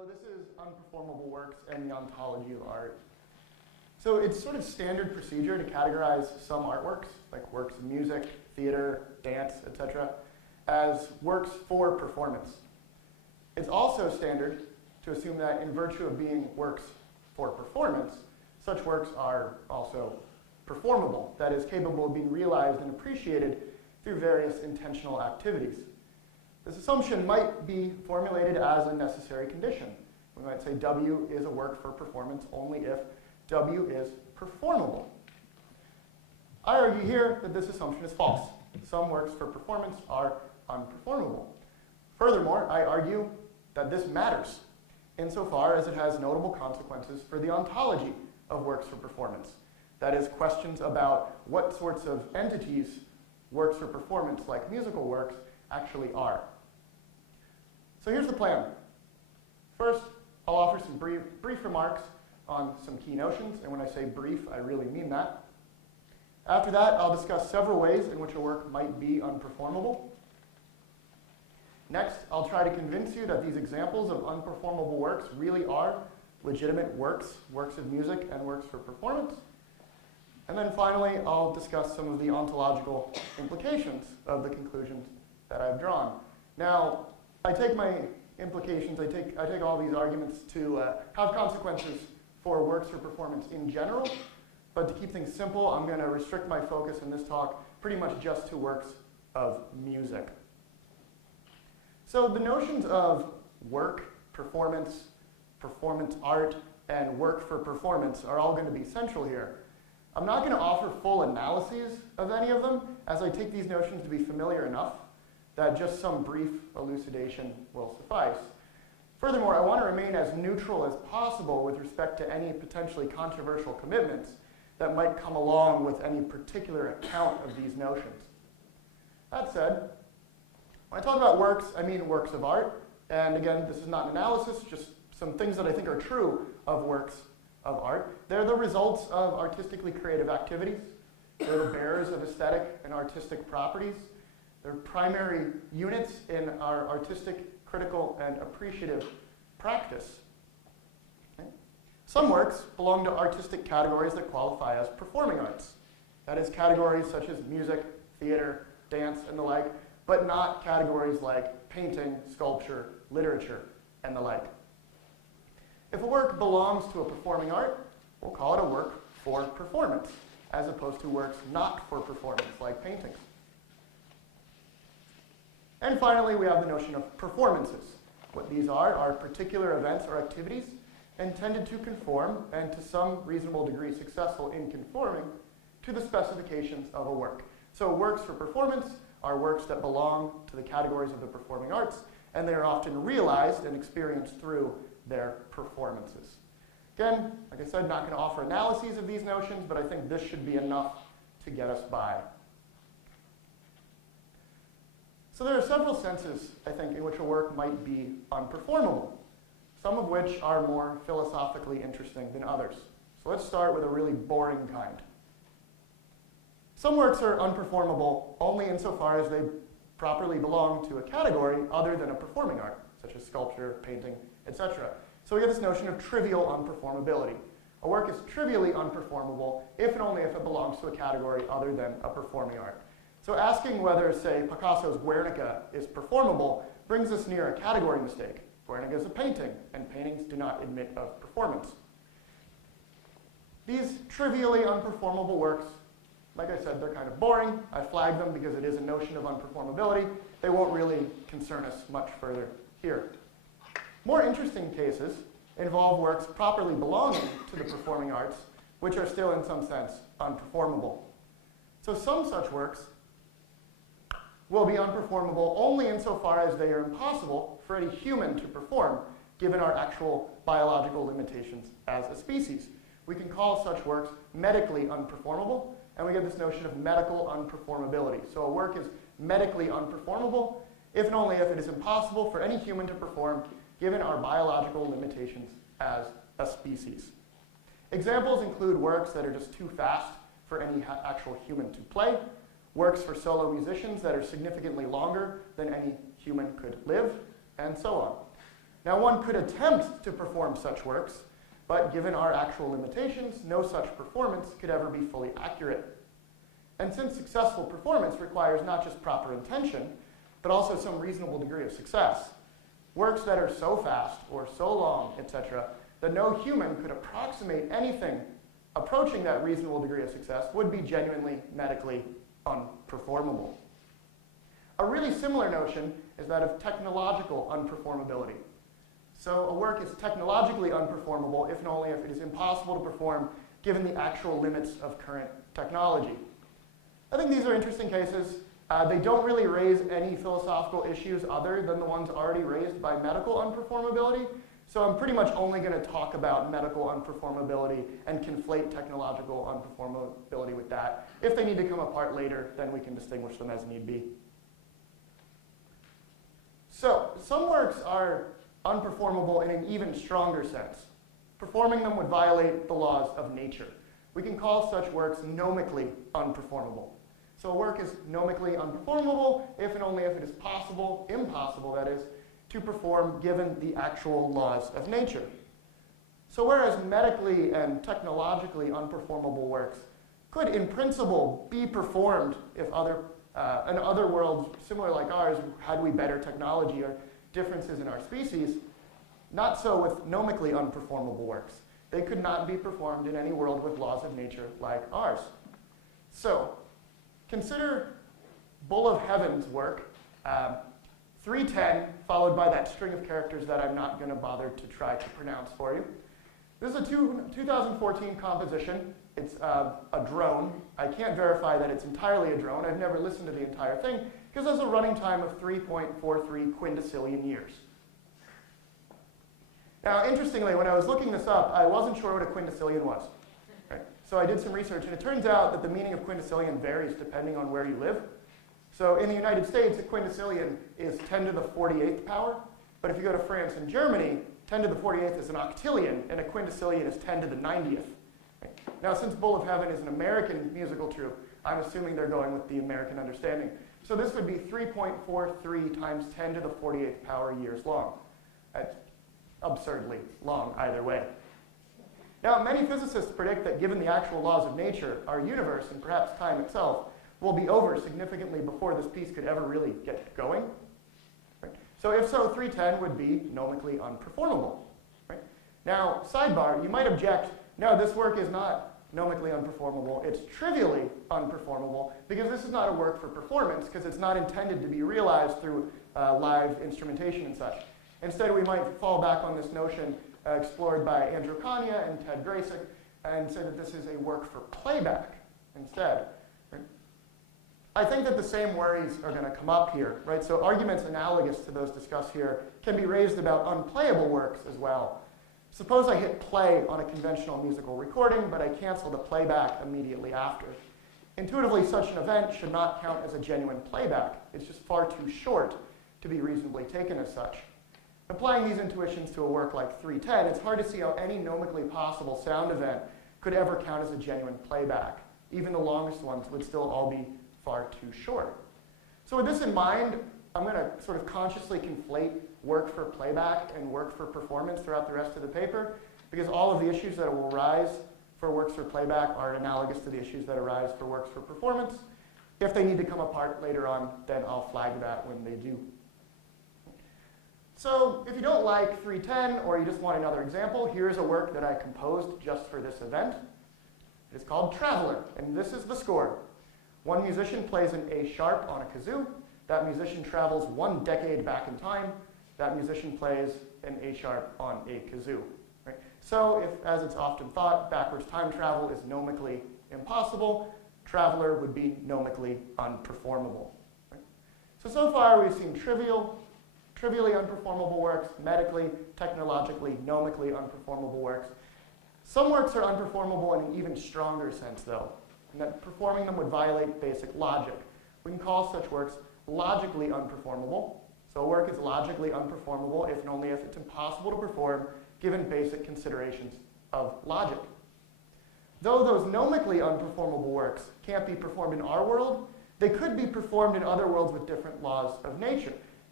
So this is Unperformable Works and the Ontology of art. So it's sort of standard procedure to categorize some artworks, like works of music, theater, dance, etc., as works for performance. It's also standard to assume that in virtue of being works for performance, such works are also performable, that is, capable of being realized and appreciated through various intentional activities. This assumption might be formulated as a necessary condition. We might say W is a work for performance only if W is performable. I argue here that this assumption is false. Some works for performance are unperformable. Furthermore, I argue that this matters insofar as it has notable consequences for the ontology of works for performance. That is, questions about what sorts of entities works for performance, like musical works, actually are. So here's the plan. First, I'll offer some brief remarks on some key notions, and when I say brief, I really mean that. After that, I'll discuss several ways in which a work might be unperformable. Next, I'll try to convince you that these examples of unperformable works really are legitimate works, works of music, and works for performance. And then finally, I'll discuss some of the ontological implications of the conclusions that I've drawn. Now, I take my implications, I take all these arguments to have consequences for works for performance in general, but to keep things simple, I'm going to restrict my focus in this talk pretty much just to works of music. So the notions of work, performance, performance art, and work for performance are all going to be central here. I'm not going to offer full analyses of any of them, as I take these notions to be familiar enough that just some brief elucidation will suffice. Furthermore, I want to remain as neutral as possible with respect to any potentially controversial commitments that might come along with any particular account of these notions. That said, when I talk about works, I mean works of art. And again, this is not an analysis, just some things that I think are true of works of art. They're the results of artistically creative activities. They're the bearers of aesthetic and artistic properties. They're primary units in our artistic, critical, and appreciative practice. Okay? Some works belong to artistic categories that qualify as performing arts. That is, categories such as music, theater, dance, and the like, but not categories like painting, sculpture, literature, and the like. If a work belongs to a performing art, we'll call it a work for performance, as opposed to works not for performance, like paintings. And finally, we have the notion of performances. What these are particular events or activities intended to conform, and to some reasonable degree successful in conforming, to the specifications of a work. So works for performance are works that belong to the categories of the performing arts, and they are often realized and experienced through their performances. Again, like I said, not going to offer analyses of these notions, but I think this should be enough to get us by. So there are several senses, I think, in which a work might be unperformable, some of which are more philosophically interesting than others. So let's start with a really boring kind. Some works are unperformable only insofar as they properly belong to a category other than a performing art, such as sculpture, painting, etc. So we get this notion of trivial unperformability. A work is trivially unperformable if and only if it belongs to a category other than a performing art. So asking whether, say, Picasso's Guernica is performable brings us near a category mistake. Guernica is a painting, and paintings do not admit of performance. These trivially unperformable works, like I said, they're kind of boring. I flagged them because it is a notion of unperformability. They won't really concern us much further here. More interesting cases involve works properly belonging to the performing arts, which are still in some sense unperformable. So some such works will be unperformable only insofar as they are impossible for any human to perform, given our actual biological limitations as a species. We can call such works medically unperformable, and we get this notion of medical unperformability. So a work is medically unperformable if and only if it is impossible for any human to perform, given our biological limitations as a species. Examples include works that are just too fast for any actual human to play, works for solo musicians that are significantly longer than any human could live, and so on. Now, one could attempt to perform such works, but given our actual limitations, no such performance could ever be fully accurate. And since successful performance requires not just proper intention, but also some reasonable degree of success, works that are so fast or so long, etc., that no human could approximate anything approaching that reasonable degree of success would be genuinely medically unperformable. A really similar notion is that of technological unperformability. So a work is technologically unperformable if and only if it is impossible to perform given the actual limits of current technology. I think these are interesting cases. They don't really raise any philosophical issues other than the ones already raised by medical unperformability. So I'm pretty much only going to talk about medical unperformability and conflate technological unperformability with that. If they need to come apart later, then we can distinguish them as need be. So some works are unperformable in an even stronger sense. Performing them would violate the laws of nature. We can call such works nomically unperformable. So a work is nomically unperformable if and only if it is possible, impossible that is, to perform given the actual laws of nature. So whereas medically and technologically unperformable works could in principle be performed if in other worlds similar like ours had we better technology or differences in our species, not so with nomically unperformable works. They could not be performed in any world with laws of nature like ours. So consider Bull of Heaven's work, 310, followed by that string of characters that I'm not going to bother to try to pronounce for you. This is a 2014 composition. It's a drone. I can't verify that it's entirely a drone. I've never listened to the entire thing because there's a running time of 3.43 quintillion years. Now, interestingly, when I was looking this up, I wasn't sure what a quintillion was. Right? So I did some research, and it turns out that the meaning of quintillion varies depending on where you live. So in the United States, a quintillion is 10 to the 48th power. But if you go to France and Germany, 10 to the 48th is an octillion, and a quintillion is 10 to the 90th. Right? Now, since Bull of Heaven is an American musical troupe, I'm assuming they're going with the American understanding. So this would be 3.43 times 10 to the 48th power years long. That's absurdly long either way. Now, many physicists predict that given the actual laws of nature, our universe, and perhaps time itself, will be over significantly before this piece could ever really get going. Right? So if so, 310 would be nomically unperformable. Right? Now, sidebar, you might object, no, this work is not nomically unperformable. It's trivially unperformable because this is not a work for performance because it's not intended to be realized through live instrumentation and such. Instead, we might fall back on this notion explored by Andrew Kania and Ted Graysick and say that this is a work for playback instead. Right? I think that the same worries are going to come up here, right? So arguments analogous to those discussed here can be raised about unplayable works as well. Suppose I hit play on a conventional musical recording, but I cancel the playback immediately after. Intuitively, such an event should not count as a genuine playback. It's just far too short to be reasonably taken as such. Applying these intuitions to a work like 310, it's hard to see how any nomically possible sound event could ever count as a genuine playback. Even the longest ones would still all be far too short. So with this in mind, I'm going to sort of consciously conflate work for playback and work for performance throughout the rest of the paper, because all of the issues that will arise for works for playback are analogous to the issues that arise for works for performance. If they need to come apart later on, then I'll flag that when they do. So if you don't like 310 or you just want another example, here's a work that I composed just for this event. It's called Traveler, and this is the score. One musician plays an A sharp on a kazoo. That musician travels 1 decade back in time. That musician plays an A sharp on a kazoo. Right? So if, as it's often thought, backwards time travel is nomically impossible, Traveler would be nomically unperformable. Right? So far we've seen trivially unperformable works, medically, technologically, nomically unperformable works. Some works are unperformable in an even stronger sense, though, and that performing them would violate basic logic. We can call such works logically unperformable. So a work is logically unperformable if and only if it's impossible to perform given basic considerations of logic. Though those nomically unperformable works can't be performed in our world, they could be performed in other worlds with different laws of nature.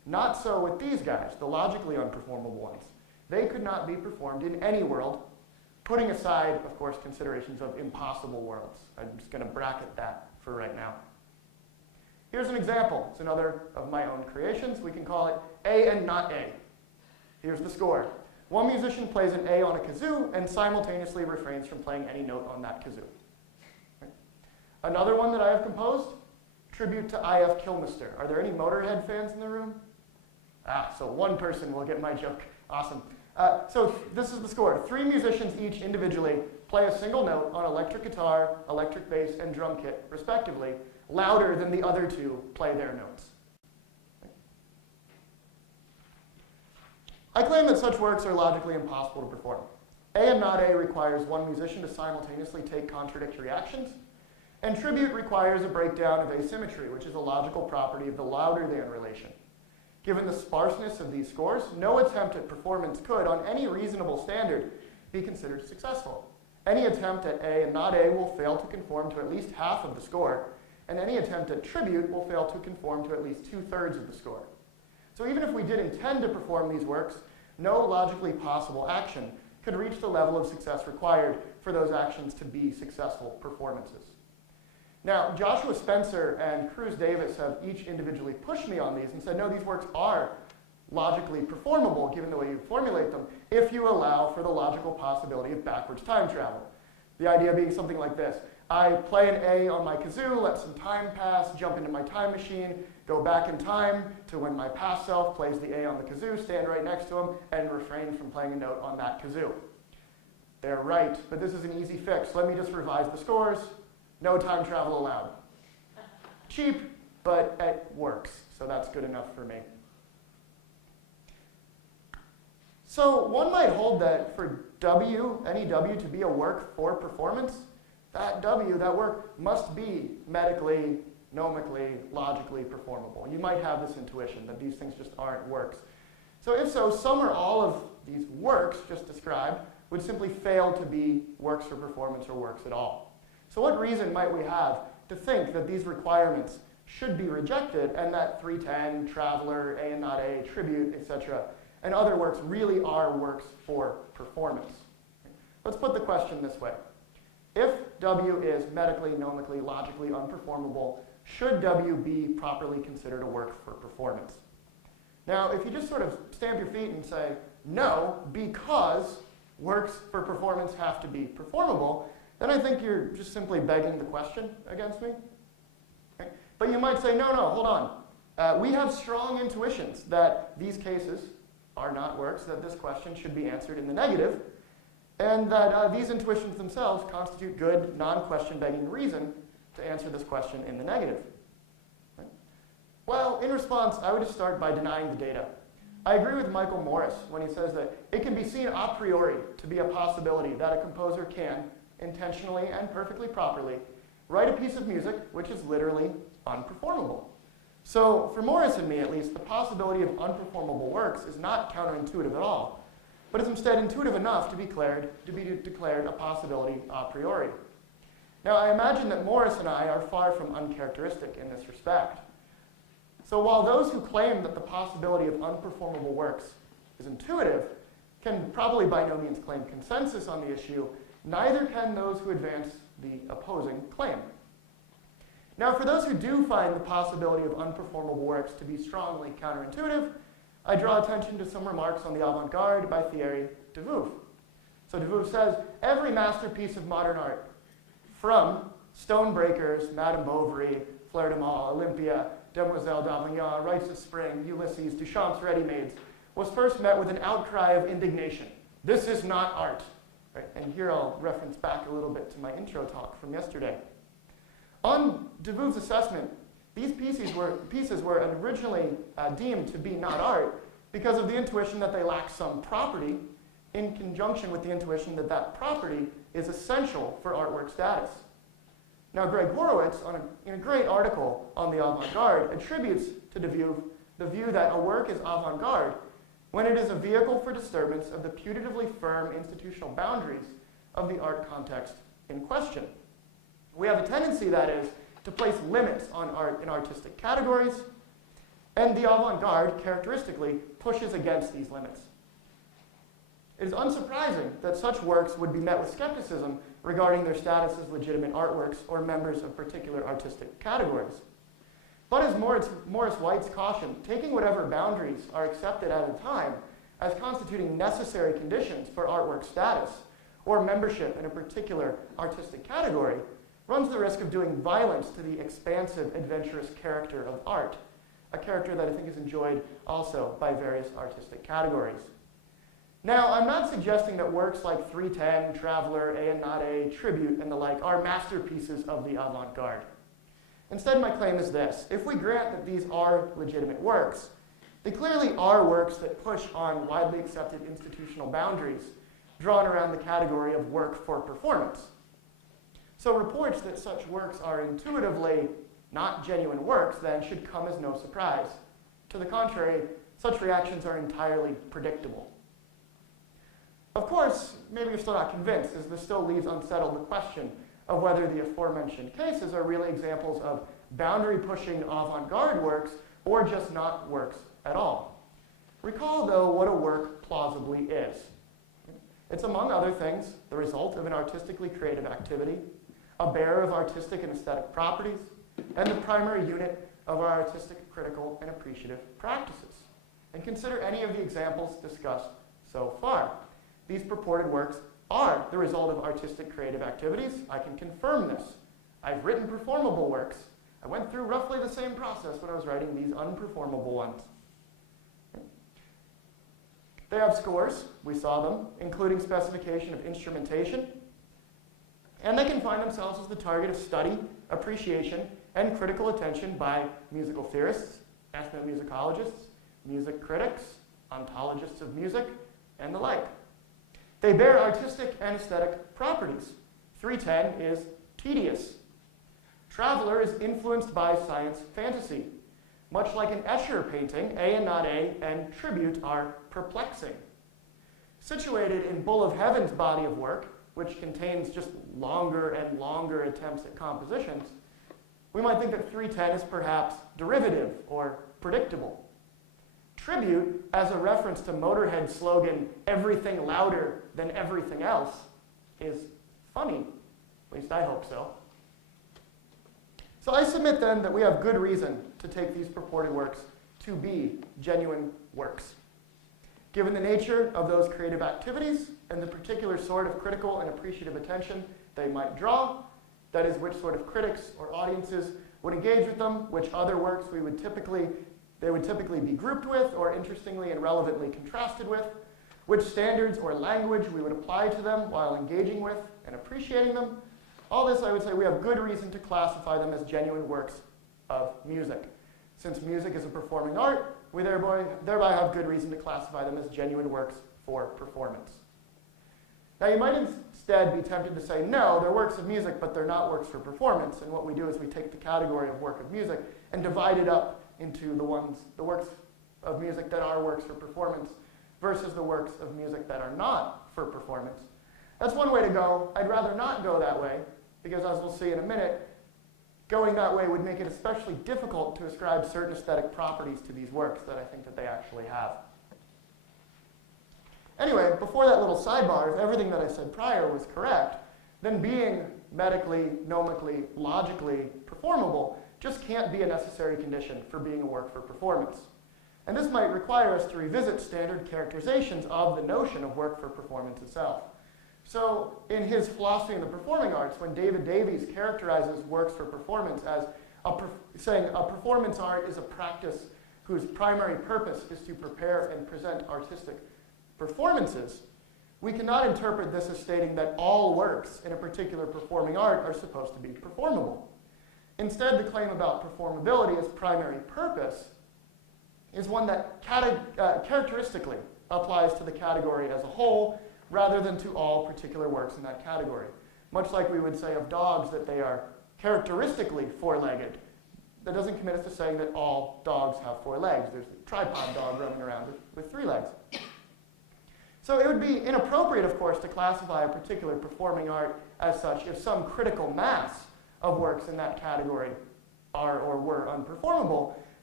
Not so with these guys, the logically unperformable ones. They could not be performed in any world, putting aside, of course, considerations of impossible worlds. I'm just going to bracket that for right now. Here's an example. It's another of my own creations. We can call it A and not A. Here's the score. One musician plays an A on a kazoo and simultaneously refrains from playing any note on that kazoo. Okay. Another one that I have composed, tribute to I.F. Kilmister. Are there any Motorhead fans in the room? So one person will get my joke. Awesome. So this is the score. 3 musicians each individually play a single note on electric guitar, electric bass, and drum kit, respectively, louder than the other 2 play their notes. I claim that such works are logically impossible to perform. A and not A requires one musician to simultaneously take contradictory actions, and tribute requires a breakdown of asymmetry, which is a logical property of the louder than relation. Given the sparseness of these scores, no attempt at performance could, on any reasonable standard, be considered successful. Any attempt at A and not A will fail to conform to at least half of the score, and any attempt at tribute will fail to conform to at least 2/3 of the score. So even if we did intend to perform these works, no logically possible action could reach the level of success required for those actions to be successful performances. Now, Joshua Spencer and Cruz Davis have each individually pushed me on these and said, no, these works are logically performable, given the way you formulate them, if you allow for the logical possibility of backwards time travel. The idea being something like this. I play an A on my kazoo, let some time pass, jump into my time machine, go back in time to when my past self plays the A on the kazoo, stand right next to him, and refrain from playing a note on that kazoo. They're right, but this is an easy fix. Let me just revise the scores. No time travel allowed. Cheap, but it works, so that's good enough for me. So one might hold that for W, any W to be a work for performance, that W, that work, must be medically, nomically, logically performable. You might have this intuition that these things just aren't works. So if so, some or all of these works just described would simply fail to be works for performance or works at all. So what reason might we have to think that these requirements should be rejected and that 310, Traveler, A and not A, Tribute, etc., and other works really are works for performance? Let's put the question this way. If W is medically, nomically, logically unperformable, should W be properly considered a work for performance? Now, if you just sort of stamp your feet and say, no, because works for performance have to be performable, then I think you're just simply begging the question against me. Okay? But you might say, no, hold on. We have strong intuitions that these cases are not works, that this question should be answered in the negative, and that these intuitions themselves constitute good, non-question begging reason to answer this question in the negative. Right? Well, in response, I would just start by denying the data. I agree with Michael Morris when he says that it can be seen a priori to be a possibility that a composer can, intentionally and perfectly properly, write a piece of music which is literally unperformable. So for Morris and me at least, the possibility of unperformable works is not counterintuitive at all, but is instead intuitive enough to be declared a possibility a priori. Now I imagine that Morris and I are far from uncharacteristic in this respect. So while those who claim that the possibility of unperformable works is intuitive can probably by no means claim consensus on the issue, neither can those who advance the opposing claim. Now, for those who do find the possibility of unperformable works to be strongly counterintuitive, I draw attention to some remarks on the avant-garde by Thierry Devouve. So Devouve says, every masterpiece of modern art, from Stonebreakers, Madame Bovary, Fleur de Mal, Olympia, Demoiselle d'Avignon, Rites of Spring, Ulysses, Duchamp's Ready-Mades, was first met with an outcry of indignation. This is not art. Right? And here I'll reference back a little bit to my intro talk from yesterday. On Devouve's assessment, these pieces were originally deemed to be not art because of the intuition that they lack some property in conjunction with the intuition that that property is essential for artwork status. Now, Greg Horowitz, in a great article on the avant-garde, attributes to Devouve the view that a work is avant-garde when it is a vehicle for disturbance of the putatively firm institutional boundaries of the art context in question. We have a tendency, that is, to place limits on art in artistic categories, And the avant-garde, characteristically, pushes against these limits. It is unsurprising that such works would be met with skepticism regarding their status as legitimate artworks or members of particular artistic categories. But as Morris White's cautioned, taking whatever boundaries are accepted at a time as constituting necessary conditions for artwork status or membership in a particular artistic category runs the risk of doing violence to the expansive, adventurous character of art, a character that I think is enjoyed also by various artistic categories. Now, I'm not suggesting that works like 310, Traveler, A and Not A, Tribute, and the like are masterpieces of the avant-garde. Instead, my claim is this. If we grant that these are legitimate works, they clearly are works that push on widely accepted institutional boundaries drawn around the category of work for performance. So reports that such works are intuitively not genuine works then should come as no surprise. To the contrary, such reactions are entirely predictable. Of course, maybe you're still not convinced, as this still leaves unsettled the question of whether the aforementioned cases are really examples of boundary-pushing avant-garde works or just not works at all. Recall, though, what a work plausibly is. It's, among other things, the result of an artistically creative activity, a bearer of artistic and aesthetic properties, and the primary unit of our artistic, critical, and appreciative practices. And consider any of the examples discussed so far. These purported works are the result of artistic creative activities. I can confirm this. I've written performable works. I went through roughly the same process when I was writing these unperformable ones. They have scores, we saw them, including specification of instrumentation, and they can find themselves as the target of study, appreciation, and critical attention by musical theorists, ethnomusicologists, music critics, ontologists of music, and the like. They bear artistic and aesthetic properties. 310 is tedious. Traveler is influenced by science fantasy. Much like an Escher painting, A and Not A and Tribute are perplexing. Situated in Bull of Heaven's body of work, which contains just longer and longer attempts at compositions, we might think that 310 is perhaps derivative or predictable. Tribute, as a reference to Motorhead's slogan, everything louder than everything else, is funny. At least I hope so. So I submit then that we have good reason to take these purported works to be genuine works. Given the nature of those creative activities and the particular sort of critical and appreciative attention they might draw, that is, which sort of critics or audiences would engage with them, which other works they would typically be grouped with or interestingly and relevantly contrasted with, which standards or language we would apply to them while engaging with and appreciating them. All this, I would say, we have good reason to classify them as genuine works of music. Since music is a performing art, we thereby have good reason to classify them as genuine works for performance. Now, you might instead be tempted to say, no, they're works of music, but they're not works for performance. And what we do is we take the category of work of music and divide it up into the works of music that are works for performance versus the works of music that are not for performance. That's one way to go. I'd rather not go that way, because as we'll see in a minute, going that way would make it especially difficult to ascribe certain aesthetic properties to these works that I think that they actually have. Anyway, before that little sidebar, if everything that I said prior was correct, then being medically, nomically, logically performable just can't be a necessary condition for being a work for performance. And this might require us to revisit standard characterizations of the notion of work for performance itself. So in his Philosophy of the Performing Arts, when David Davies characterizes works for performance as saying a performance art is a practice whose primary purpose is to prepare and present artistic performances, we cannot interpret this as stating that all works in a particular performing art are supposed to be performable. Instead, the claim about performability as primary purpose is one that characteristically applies to the category as a whole rather than to all particular works in that category. Much like we would say of dogs that they are characteristically four-legged. That doesn't commit us to saying that all dogs have four legs. There's a tripod dog running around with 3 legs. So it would be inappropriate, of course, to classify a particular performing art as such if some critical mass of works in that category are or were unperformable.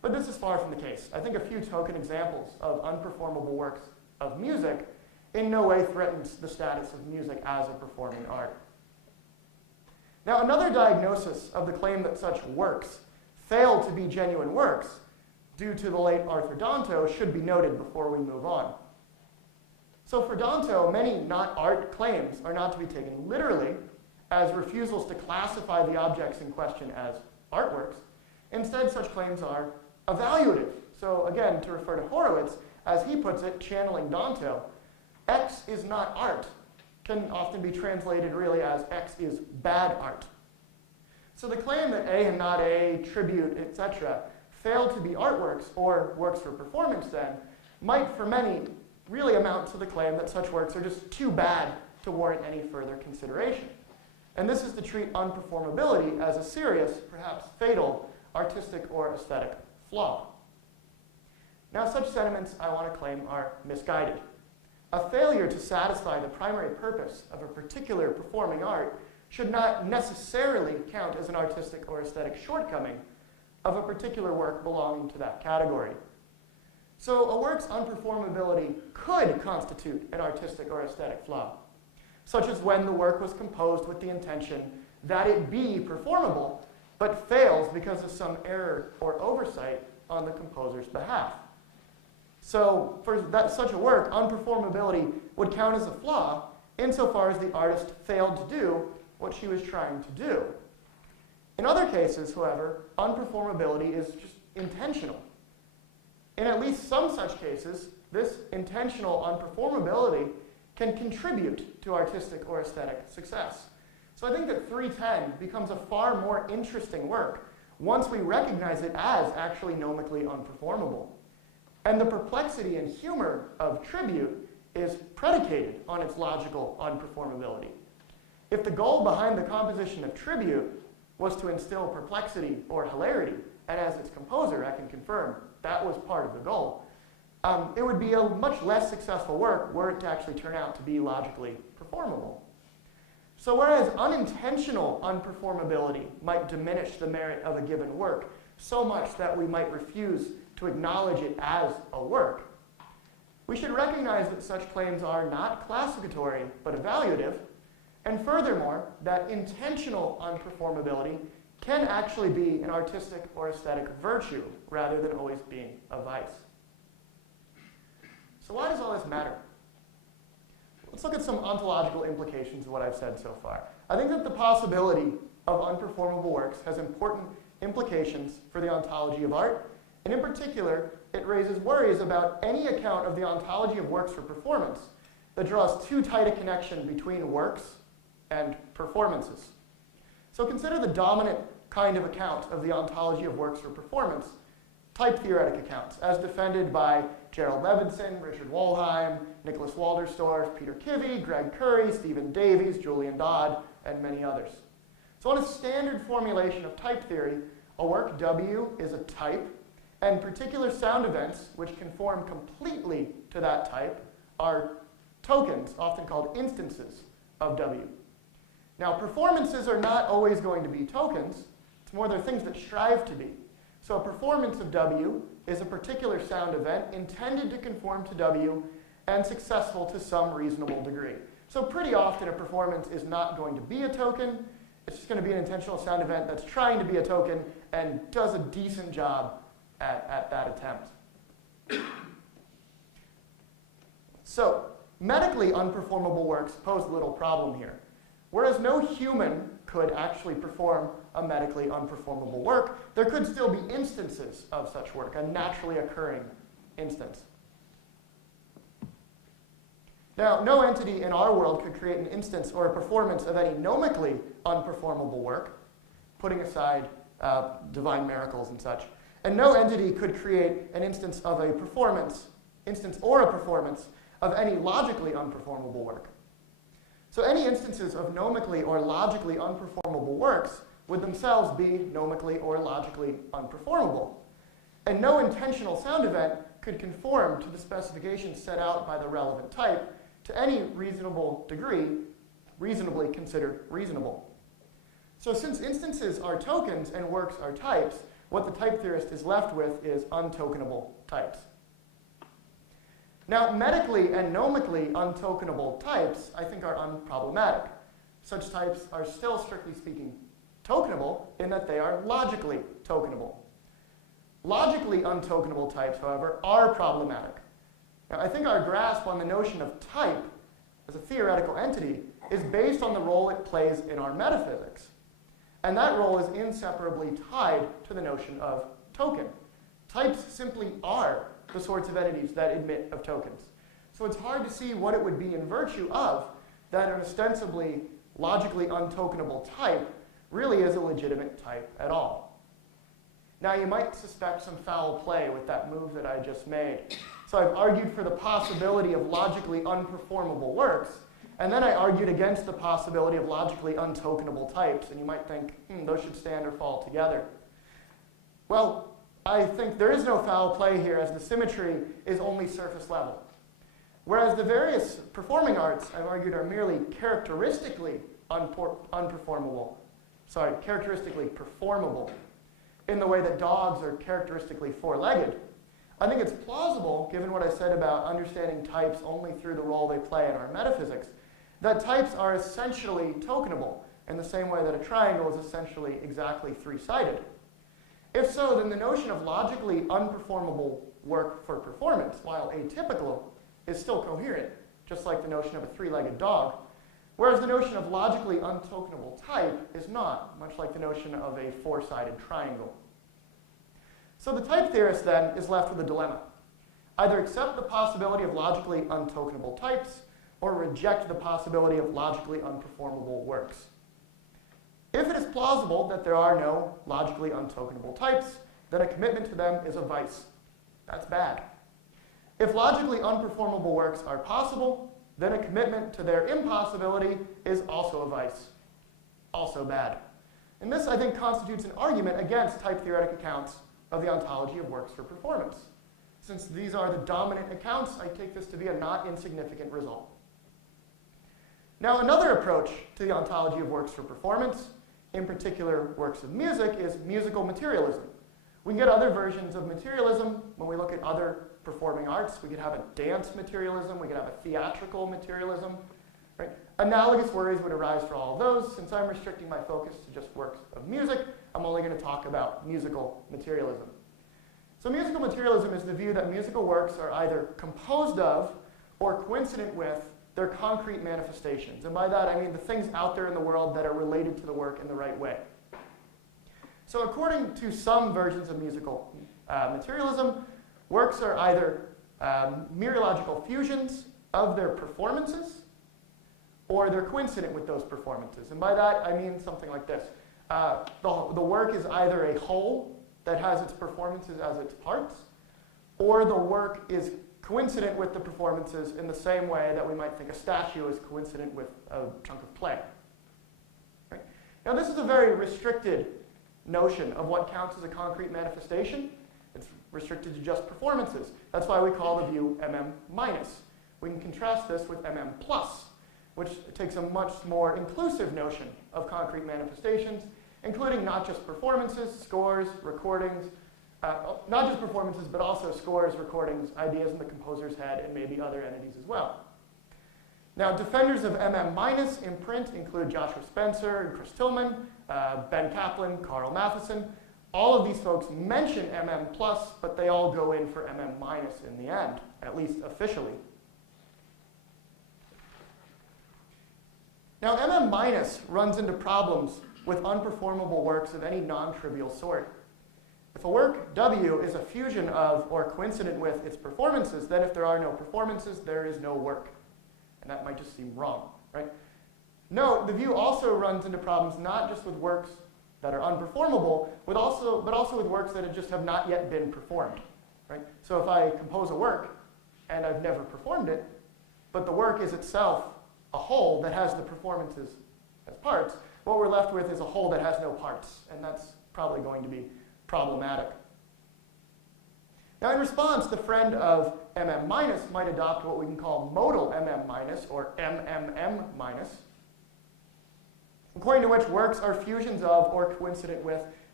But this is far from the case. I think a few token examples of unperformable works of music in no way threatens the status of music as a performing art. Now, another diagnosis of the claim that such works fail to be genuine works due to the late Arthur Danto should be noted before we move on. So for Danto, many not art claims are not to be taken literally as refusals to classify the objects in question as artworks. Instead, such claims are evaluative. So again, to refer to Horowitz, as he puts it, channeling Danto, X is not art can often be translated really as X is bad art. So the claim that A and not A, tribute, etc., fail to be artworks or works for performance then might for many really amount to the claim that such works are just too bad to warrant any further consideration. And this is to treat unperformability as a serious, perhaps fatal, artistic or aesthetic flaw. Now, such sentiments I want to claim are misguided. A failure to satisfy the primary purpose of a particular performing art should not necessarily count as an artistic or aesthetic shortcoming of a particular work belonging to that category. So a work's unperformability could constitute an artistic or aesthetic flaw, such as when the work was composed with the intention that it be performable, but fails because of some error or oversight on the composer's behalf. So for such a work, unperformability would count as a flaw insofar as the artist failed to do what she was trying to do. In other cases, however, unperformability is just intentional. In at least some such cases, this intentional unperformability can contribute to artistic or aesthetic success. So I think that 310 becomes a far more interesting work once we recognize it as actually nomically unperformable. And the perplexity and humor of tribute is predicated on its logical unperformability. If the goal behind the composition of tribute was to instill perplexity or hilarity, and as its composer, I can confirm that was part of the goal, it would be a much less successful work were it to actually turn out to be logically performable. So whereas unintentional unperformability might diminish the merit of a given work so much that we might refuse to acknowledge it as a work, we should recognize that such claims are not classificatory but evaluative, and furthermore, that intentional unperformability can actually be an artistic or aesthetic virtue rather than always being a vice. So why does all this matter? Let's look at some ontological implications of what I've said so far. I think that the possibility of unperformable works has important implications for the ontology of art, and in particular, it raises worries about any account of the ontology of works for performance that draws too tight a connection between works and performances. So consider the dominant kind of account of the ontology of works for performance, type theoretic accounts, as defended by Gerald Levinson, Richard Wollheim, Nicholas Walderstorff, Peter Kivy, Greg Curry, Stephen Davies, Julian Dodd, and many others. So on a standard formulation of type theory, a work W is a type, and particular sound events which conform completely to that type are tokens, often called instances of W. Now, performances are not always going to be tokens. It's more they're things that strive to be. So a performance of W is a particular sound event intended to conform to W and successful to some reasonable degree. So pretty often a performance is not going to be a token. It's just going to be an intentional sound event that's trying to be a token and does a decent job at that attempt. So medically unperformable works pose little problem here. Whereas no human could actually perform a medically unperformable work, there could still be instances of such work, a naturally occurring instance. Now, no entity in our world could create an instance or a performance of any nomically unperformable work, putting aside divine miracles and such. And no entity could create an instance of a performance, of any logically unperformable work. So any instances of nomically or logically unperformable works would themselves be nomically or logically unperformable. And no intentional sound event could conform to the specifications set out by the relevant type to any reasonable degree, reasonably considered reasonable. So since instances are tokens and works are types, what the type theorist is left with is untokenable types. Now, medically and nomically untokenable types, I think, are unproblematic. Such types are still, strictly speaking, tokenable in that they are logically tokenable. Logically untokenable types, however, are problematic. Now, I think our grasp on the notion of type as a theoretical entity is based on the role it plays in our metaphysics. And that role is inseparably tied to the notion of token. Types simply are the sorts of entities that admit of tokens. So it's hard to see what it would be in virtue of that an ostensibly logically untokenable type really is a legitimate type at all. Now, you might suspect some foul play with that move that I just made. So I've argued for the possibility of logically unperformable works, and then I argued against the possibility of logically untokenable types, and you might think, those should stand or fall together. Well, I think there is no foul play here, as the symmetry is only surface level. Whereas the various performing arts, I've argued, are merely characteristically characteristically performable, in the way that dogs are characteristically four-legged. I think it's plausible, given what I said about understanding types only through the role they play in our metaphysics, that types are essentially tokenable, in the same way that a triangle is essentially exactly three-sided. If so, then the notion of logically unperformable work for performance, while atypical, is still coherent, just like the notion of a three-legged dog, whereas the notion of logically untokenable type is not, much like the notion of a four-sided triangle. So the type theorist, then, is left with a dilemma. Either accept the possibility of logically untokenable types, or reject the possibility of logically unperformable works. If it is plausible that there are no logically untokenable types, then a commitment to them is a vice. That's bad. If logically unperformable works are possible, then a commitment to their impossibility is also a vice. Also bad. And this, I think, constitutes an argument against type theoretic accounts of the ontology of works for performance. Since these are the dominant accounts, I take this to be a not insignificant result. Now, another approach to the ontology of works for performance, in particular works of music, is musical materialism. We can get other versions of materialism when we look at other performing arts. We could have a dance materialism, we could have a theatrical materialism. Right? Analogous worries would arise for all of those. Since I'm restricting my focus to just works of music, I'm only going to talk about musical materialism. So musical materialism is the view that musical works are either composed of or coincident with their concrete manifestations. And by that, I mean the things out there in the world that are related to the work in the right way. So according to some versions of musical materialism, works are either mereological fusions of their performances, or they're coincident with those performances. And by that, I mean something like this. The work is either a whole that has its performances as its parts, or the work is coincident with the performances in the same way that we might think a statue is coincident with a chunk of clay. Right? Now, this is a very restricted notion of what counts as a concrete manifestation. It's restricted to just performances. That's why we call the view MM-. We can contrast this with MM+, which takes a much more inclusive notion of concrete manifestations, including not just performances, scores, recordings, not just performances, but also scores, recordings, ideas in the composer's head, and maybe other entities as well. Now, defenders of MM- in print include Joshua Spencer and Chris Tillman, Ben Kaplan, Carl Matheson. All of these folks mention MM+, but they all go in for MM- in the end, at least officially. Now, MM- runs into problems with unperformable works of any non-trivial sort. If a work W is a fusion of or coincident with its performances, then if there are no performances, there is no work. And that might just seem wrong, right? No, the view also runs into problems not just with works that are unperformable, but also with works that just have not yet been performed, right? So if I compose a work and I've never performed it, but the work is itself a whole that has the performances as parts, what we're left with is a whole that has no parts, and that's probably going to be problematic. Now, in response, the friend of MM- might adopt what we can call modal MM- or MMM-, according to which works are fusions of or coincident with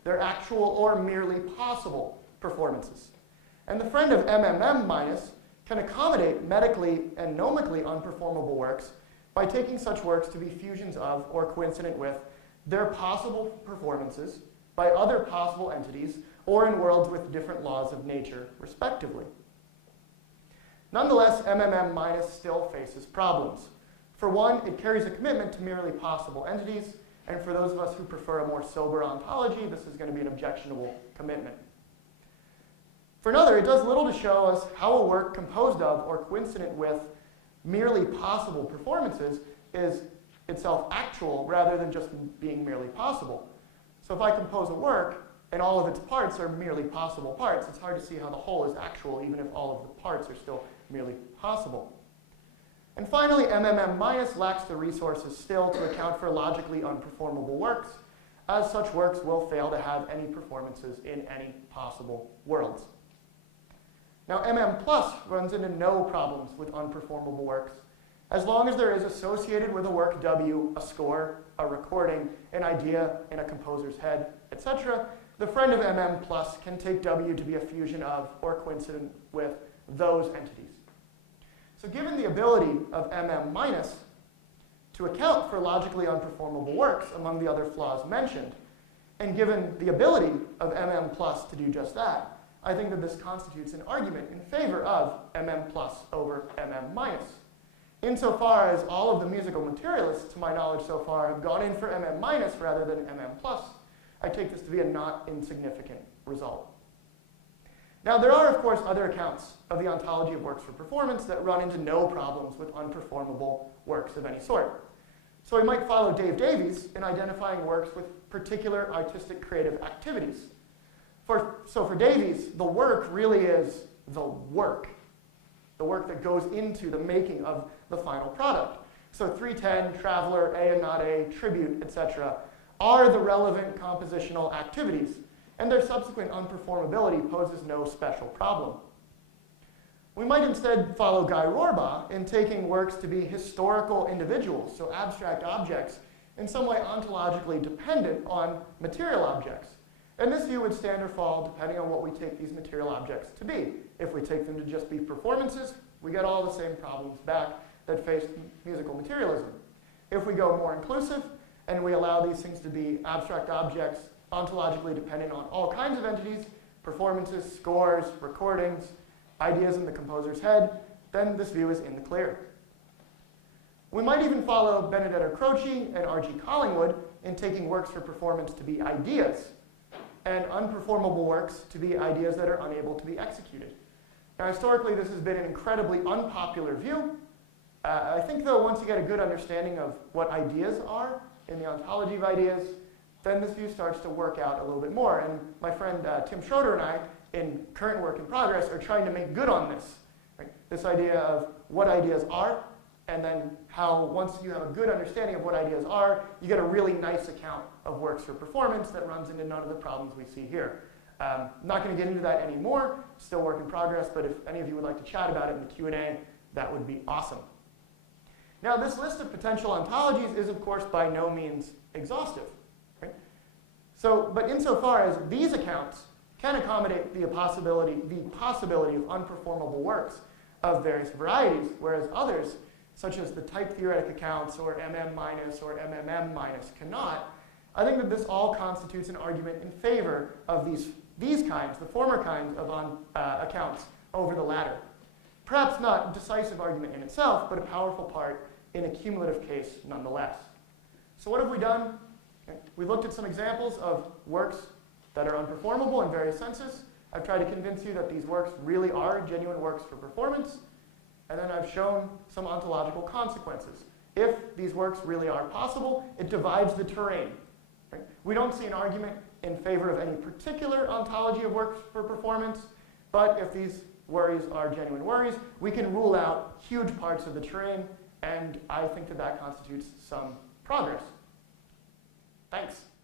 they're actual or merely possible performances. And the friend of MMM- can accommodate medically and nomically unperformable works by taking such works to be fusions of or coincident with their possible performances by other possible entities or in worlds with different laws of nature, respectively. Nonetheless, MMM- still faces problems. For one, it carries a commitment to merely possible entities, and for those of us who prefer a more sober ontology, this is going to be an objectionable commitment. For another, it does little to show us how a work composed of or coincident with merely possible performances is itself actual rather than just being merely possible. So if I compose a work and all of its parts are merely possible parts, it's hard to see how the whole is actual even if all of the parts are still merely possible. And finally, MMM- lacks the resources still to account for logically unperformable works, as such works will fail to have any performances in any possible worlds. Now, MM+ runs into no problems with unperformable works, as long as there is associated with a work W, a score, a recording, an idea in a composer's head, etc. The friend of MM+ can take W to be a fusion of or coincident with those entities. So given the ability of MM- to account for logically unperformable works among the other flaws mentioned, and given the ability of MM+ to do just that, I think that this constitutes an argument in favor of MM+ over MM-. Insofar as all of the musical materialists, to my knowledge so far, have gone in for MM- rather than MM+, I take this to be a not insignificant result. Now, there are, of course, other accounts of the ontology of works for performance that run into no problems with unperformable works of any sort. So we might follow Dave Davies in identifying works with particular artistic creative activities. So for Davies, the work really is the work that goes into the making of the final product. So 310, Traveler, A and Not A, Tribute, etc. are the relevant compositional activities, and their subsequent unperformability poses no special problem. We might instead follow Guy Rohrbaugh in taking works to be historical individuals, so abstract objects, in some way ontologically dependent on material objects. And this view would stand or fall depending on what we take these material objects to be. If we take them to just be performances, we get all the same problems back that faced musical materialism. If we go more inclusive and we allow these things to be abstract objects ontologically dependent on all kinds of entities, performances, scores, recordings, ideas in the composer's head, then this view is in the clear. We might even follow Benedetto Croce and R.G. Collingwood in taking works for performance to be ideas, and unperformable works to be ideas that are unable to be executed. Now, historically, this has been an incredibly unpopular view. I think, though, once you get a good understanding of what ideas are in the ontology of ideas, then this view starts to work out a little bit more. And my friend Tim Schroeder and I, in current work in progress, are trying to make good on this. Right? This idea of what ideas are, and then how once you have a good understanding of what ideas are, you get a really nice account of works for performance that runs into none of the problems we see here. I'm not going to get into that anymore, still work in progress, but if any of you would like to chat about it in the Q&A, that would be awesome. Now, this list of potential ontologies is, of course, by no means exhaustive. Right? But insofar as these accounts can accommodate the possibility of unperformable works of various varieties, whereas others, such as the type theoretic accounts or MM- or MMM- cannot, I think that this all constitutes an argument in favor of these kinds, the former kinds of accounts, over the latter. Perhaps not a decisive argument in itself, but a powerful part in a cumulative case nonetheless. So what have we done? We looked at some examples of works that are unperformable in various senses. I've tried to convince you that these works really are genuine works for performance. And then I've shown some ontological consequences. If these works really are possible, it divides the terrain. Right? We don't see an argument in favor of any particular ontology of works for performance, but if these worries are genuine worries, we can rule out huge parts of the terrain, and I think that that constitutes some progress. Thanks.